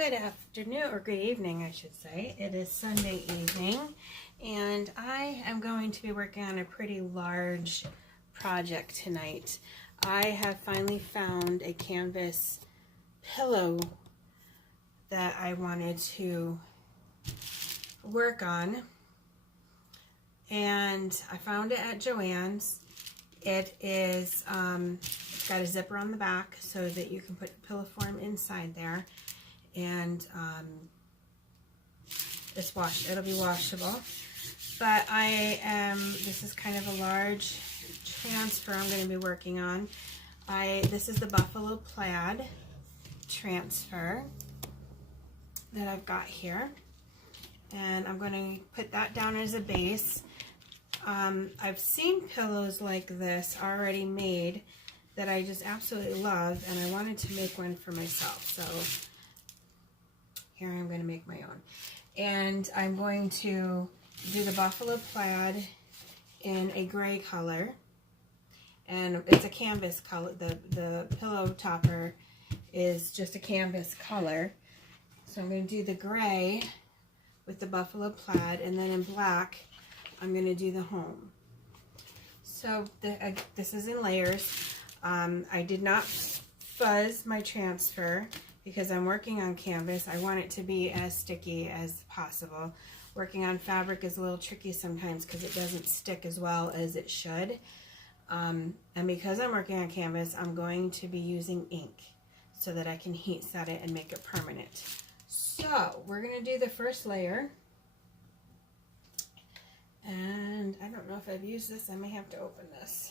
Good afternoon, or good evening, I should say. It is Sunday evening, and I am going to be working on a pretty large project tonight. I have finally found a canvas pillow that I wanted to work on, and I found it at Joann's. It is, it's got a zipper on the back so that you can put the pillow form inside there. And it'll be washable, but this is kind of a large transfer I'm going to be working on. This is the buffalo plaid transfer that I've got here, and I'm going to put that down as a base. I've seen pillows like this already made that I just absolutely love, and I wanted to make one for myself, so here I'm going to make my own. And I'm going to do the buffalo plaid in a gray color. And it's a canvas color. The pillow topper is just a canvas color. So I'm going to do the gray with the buffalo plaid. And then in black, I'm going to do the home. So this is in layers. I did not fuzz my transfer, because I'm working on canvas. I want it to be as sticky as possible. Working on fabric is a little tricky sometimes because it doesn't stick as well as it should. And because I'm working on canvas, I'm going to be using ink so that I can heat set it and make it permanent. So we're going to do the first layer. And I don't know if I've used this. I may have to open this.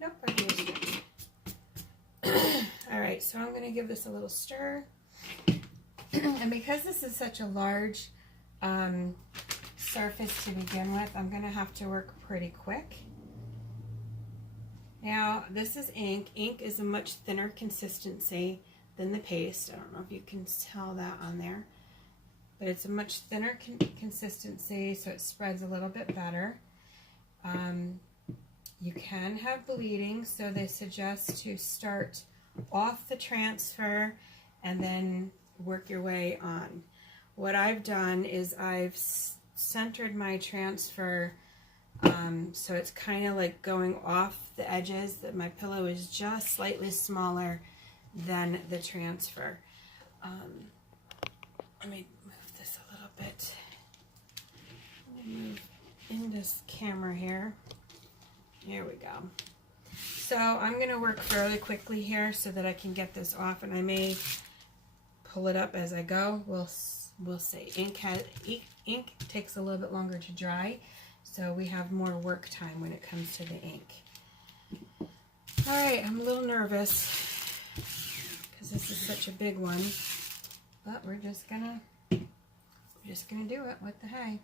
Nope, I've used it. Alright, so I'm going to give this a little stir. And because this is such a large surface to begin with, I'm going to have to work pretty quick. Now, this is ink. Ink is a much thinner consistency than the paste. I don't know if you can tell that on there. But it's a much thinner consistency, so it spreads a little bit better. You can have bleeding, so they suggest to start off the transfer and then work your way on. What I've done is I've centered my transfer so it's kind of like going off the edges, that my pillow is just slightly smaller than the transfer. Let me move this a little bit. Let me move in this camera here. Here we go. So I'm going to work fairly quickly here so that I can get this off, and I may pull it up as I go. We'll see. Ink takes a little bit longer to dry, so we have more work time when it comes to the ink. Alright, I'm a little nervous because this is such a big one, but we're just gonna do it. What the hey?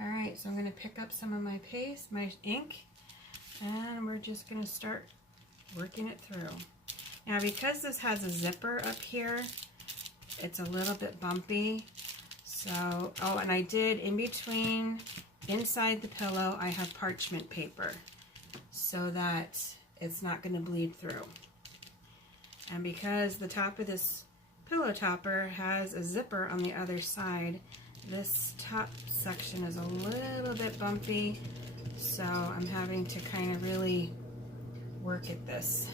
Alright, so I'm going to pick up some of my paste, my ink, and we're just going to start working it through. Now, because this has a zipper up here, it's a little bit bumpy. So, oh, and I did in between, inside the pillow, I have parchment paper so that it's not going to bleed through. And because the top of this pillow topper has a zipper on the other side, this top section is a little bit bumpy. So I'm having to kind of really work at this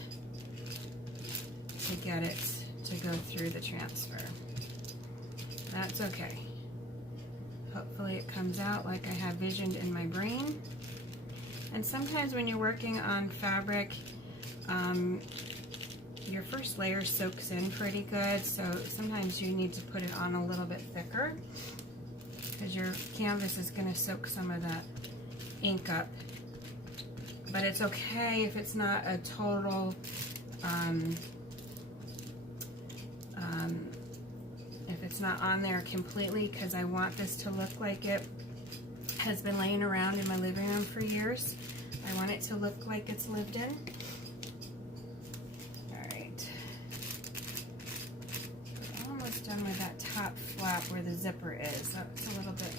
to get it to go through the transfer. That's okay. Hopefully it comes out like I have visioned in my brain. And sometimes when you're working on fabric, your first layer soaks in pretty good, so sometimes you need to put it on a little bit thicker because your canvas is going to soak some of that ink up. But it's okay if it's not a total if it's not on there completely, because I want this to look like it has been laying around in my living room for years. I want it to look like it's lived in. Alright, almost done with that top flap where the zipper is. That's a little bit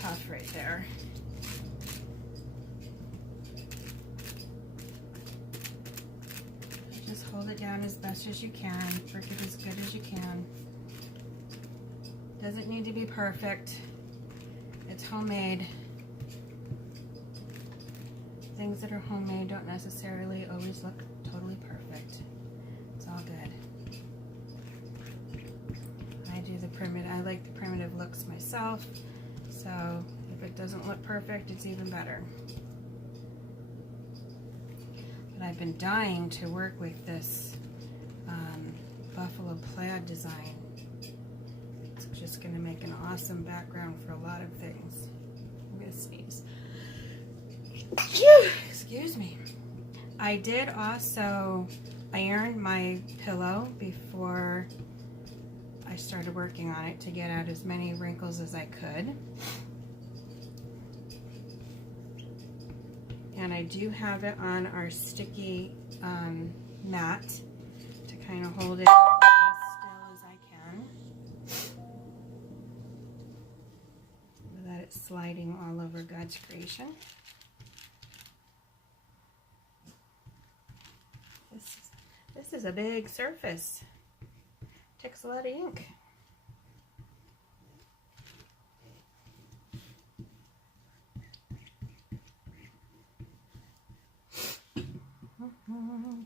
tough right there. Just hold it down as best as you can. Work it as good as you can. Doesn't need to be perfect. It's homemade. Things that are homemade don't necessarily always look totally perfect. It's all good. I do the primitive, I like the primitive looks myself, so if it doesn't look perfect, it's even better. But I've been dying to work with this buffalo plaid design. It's just going to make an awesome background for a lot of things. I'm going to sneeze. Excuse me. I did also iron my pillow before I started working on it to get out as many wrinkles as I could. And I do have it on our sticky mat to kind of hold it as still as I can without it sliding all over God's creation. This is a big surface. Takes a lot of ink.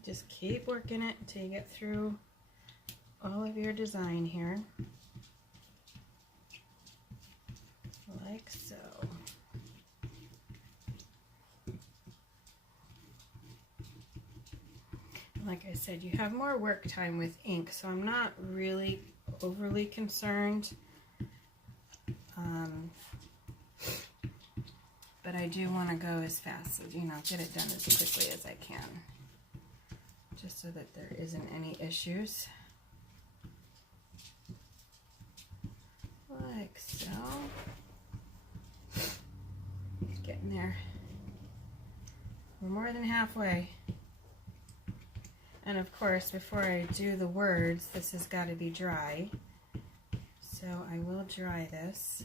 Just keep working it until you get through all of your design here. Like so. Like I said, you have more work time with ink, so I'm not really overly concerned. But I do want to go as fast as, get it done as quickly as I can, just so that there isn't any issues. Like so. Getting there. We're more than halfway. And of course, before I do the words, this has got to be dry. So I will dry this.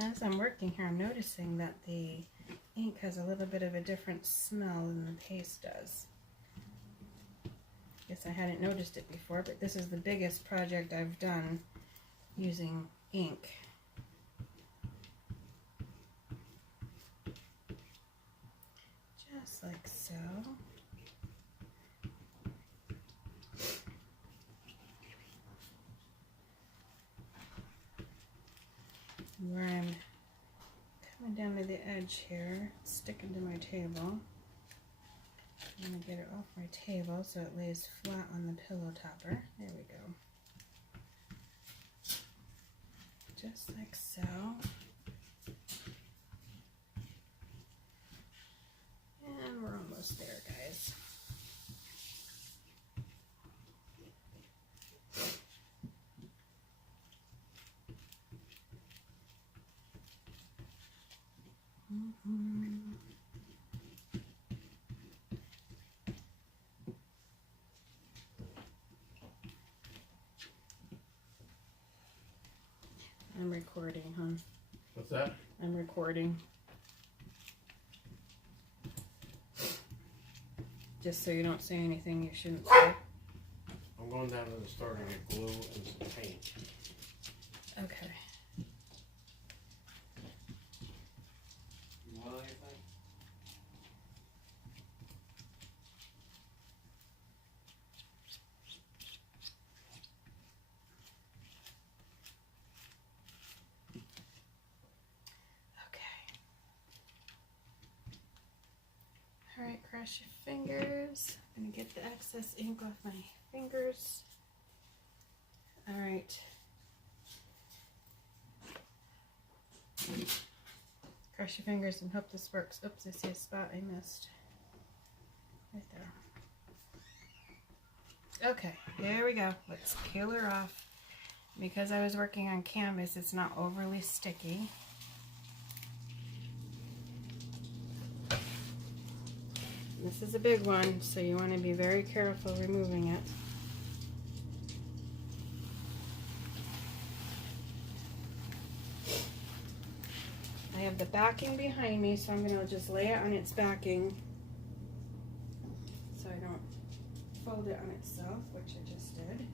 As I'm working here, I'm noticing that the ink has a little bit of a different smell than the paste does. Guess I hadn't noticed it before, but this is the biggest project I've done using ink. Just like so. Where I'm coming down to the edge here, sticking to my table. I'm going to get it off my table so it lays flat on the pillow topper. There we go. Just like so. And we're almost there, guys. I'm recording, hon. What's that? I'm recording. Just so you don't say anything you shouldn't say. I'm going down to the store to get glue and some paint. Okay. You want anything? Alright, cross your fingers. I'm going to get the excess ink off my fingers. Alright. Cross your fingers and hope this works. Oops, I see a spot I missed. Right there. Okay, there we go. Let's peel her off. Because I was working on canvas, it's not overly sticky. This is a big one, so you want to be very careful removing it. backing behind me, so I'm going to just lay it on its backing so I don't fold it on itself, which I just did.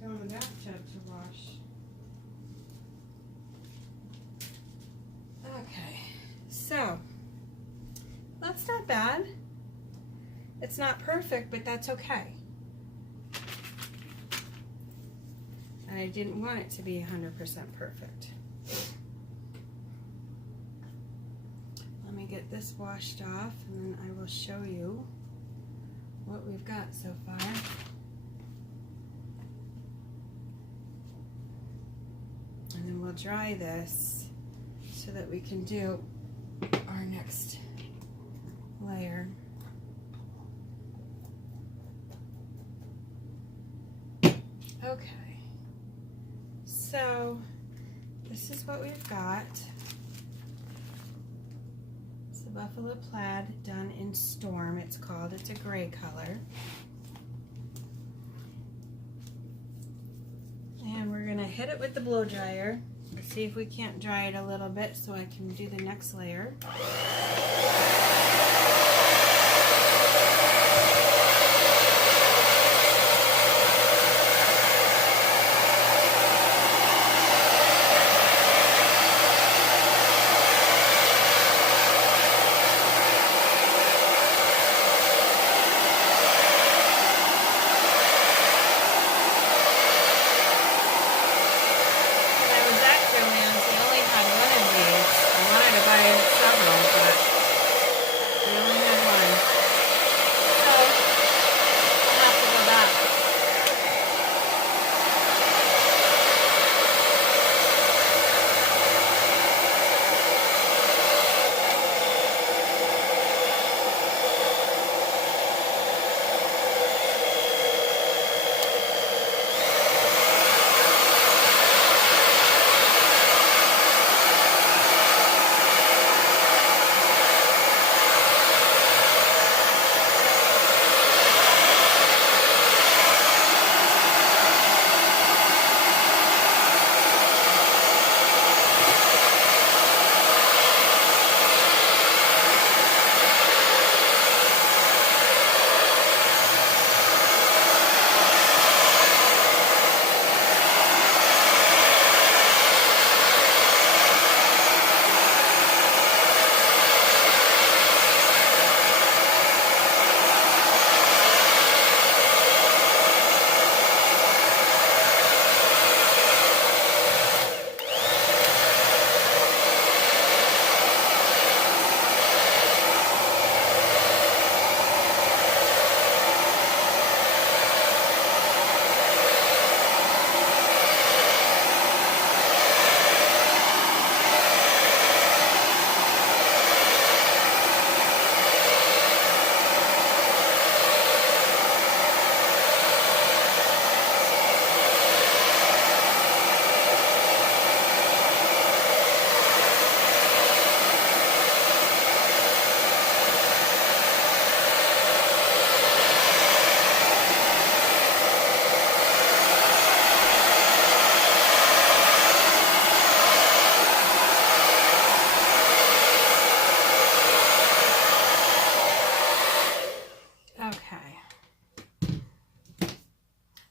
Go in the bathtub to wash. Okay, so that's not bad. It's not perfect, but that's okay. And I didn't want it to be 100% perfect. Let me get this washed off, and then I will show you what we've got so far. And then we'll dry this so that we can do our next layer. Okay, so this is what we've got. It's the Buffalo Plaid done in Storm, it's called. It's a gray color. And we're gonna hit it with the blow dryer. See if we can't dry it a little bit so I can do the next layer.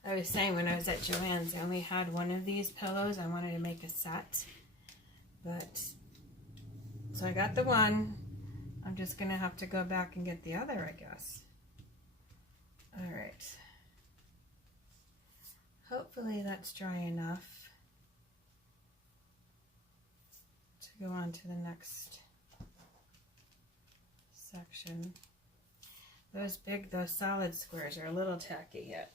I was saying when I was at Joann's, I only had one of these pillows. I wanted to make a set, but so I got the one. I'm just gonna have to go back and get the other, I guess. All right. Hopefully that's dry enough to go on to the next section. Those solid squares are a little tacky yet.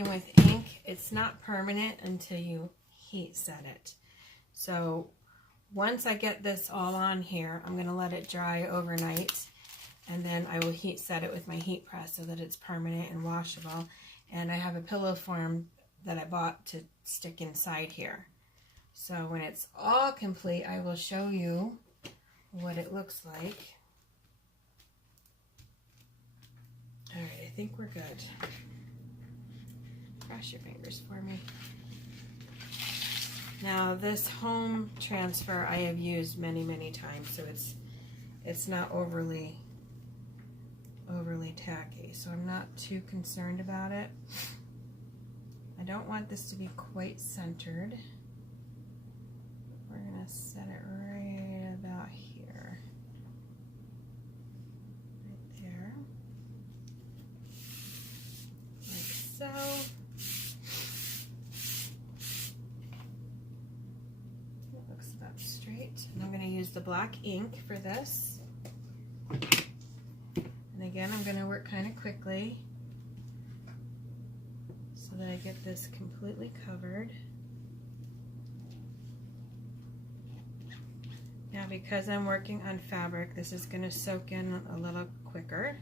working with ink, it's not permanent until you heat set it. So once I get this all on here, I'm going to let it dry overnight, and then I will heat set it with my heat press so that it's permanent and washable. And I have a pillow form that I bought to stick inside here. So when it's all complete, I will show you what it looks like. All right, I think we're good. Cross your fingers for me. Now this home transfer I have used many, many times, so it's not overly tacky, so I'm not too concerned about it. I don't want this to be quite centered. We're gonna set it right about here. Right there. Like so. It looks about straight. And I'm going to use the black ink for this. And again, I'm going to work kind of quickly so that I get this completely covered. Now, because I'm working on fabric, this is going to soak in a little quicker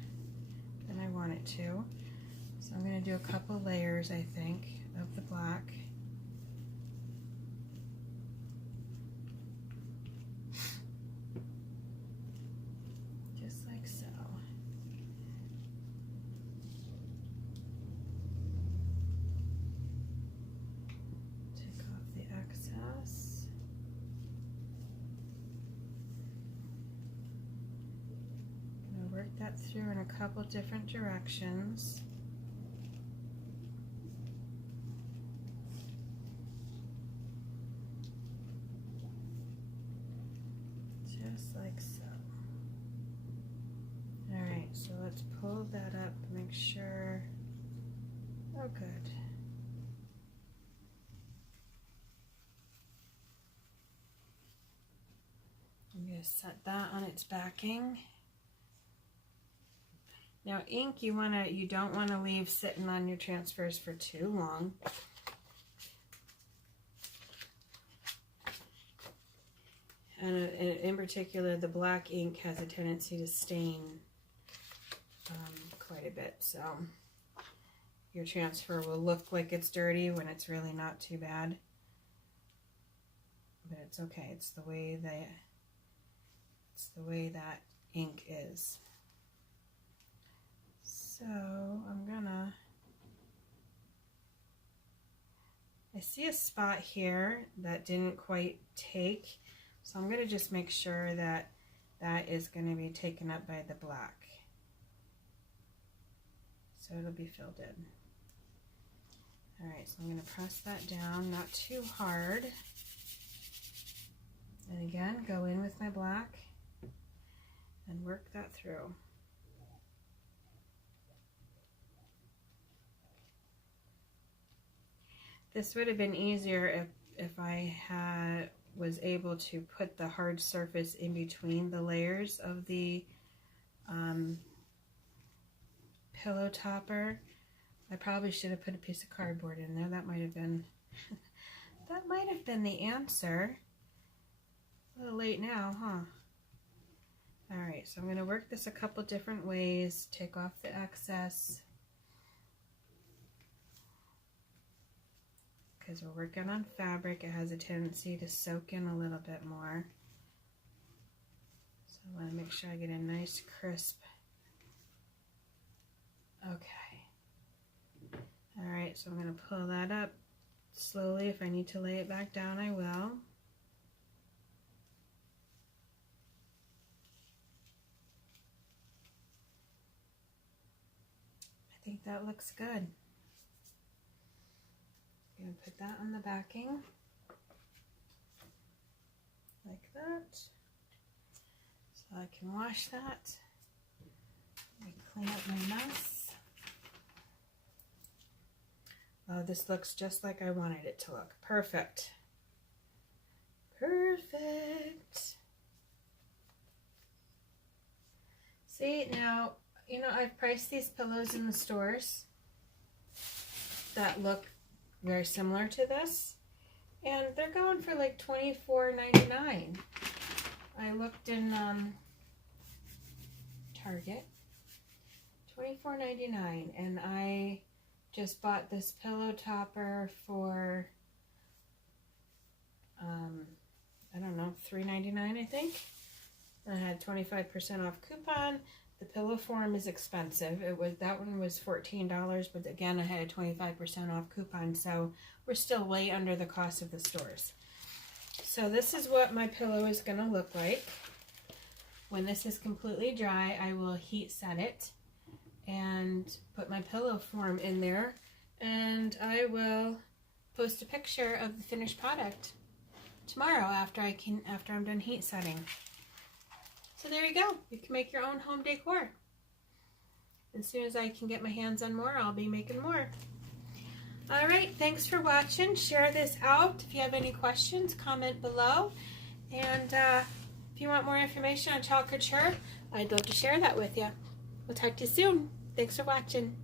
than I want it to. So I'm going to do a couple layers, I think, of the black. Just like so. Take off the excess. I'm going to work that through in a couple different directions. Just like so. Alright, so let's pull that up, make sure. Oh, good. I'm going to set that on its backing. Now ink you don't want to leave sitting on your transfers for too long. And in particular, the black ink has a tendency to stain quite a bit. So your transfer will look like it's dirty when it's really not too bad. But it's okay. It's the way that ink is. So I see a spot here that didn't quite take. So I'm going to just make sure that that is going to be taken up by the black. So it'll be filled in. Alright, so I'm going to press that down, not too hard. And again, go in with my black and work that through. This would have been easier if I was able to put the hard surface in between the layers of the pillow topper. I probably should have put a piece of cardboard in there. That might have been the answer. A little late now, huh? Alright, so I'm going to work this a couple different ways, take off the excess. Because we're working on fabric, it has a tendency to soak in a little bit more. So I want to make sure I get a nice crisp. Okay. Alright, so I'm going to pull that up slowly. If I need to lay it back down, I will. I think that looks good. I'm going to put that on the backing, like that, so I can wash that. Let me clean up my mess. Oh, this looks just like I wanted it to look. Perfect. Perfect. See, now, you know, I've priced these pillows in the stores. that look very similar to this, and they're going for like $24.99. I looked in Target, $24.99, and I just bought this pillow topper for I don't know, $3.99 I think. And I had 25% off coupon. The pillow form is expensive. That one was $14, but again I had a 25% off coupon, so we're still way under the cost of the stores. So this is what my pillow is going to look like. When this is completely dry, I will heat set it and put my pillow form in there, and I will post a picture of the finished product tomorrow after I'm done heat setting. So there you go. You can make your own home decor. As soon as I can get my hands on more, I'll be making more. Alright, thanks for watching. Share this out. If you have any questions, comment below. And if you want more information on child couture, I'd love to share that with you. We'll talk to you soon. Thanks for watching.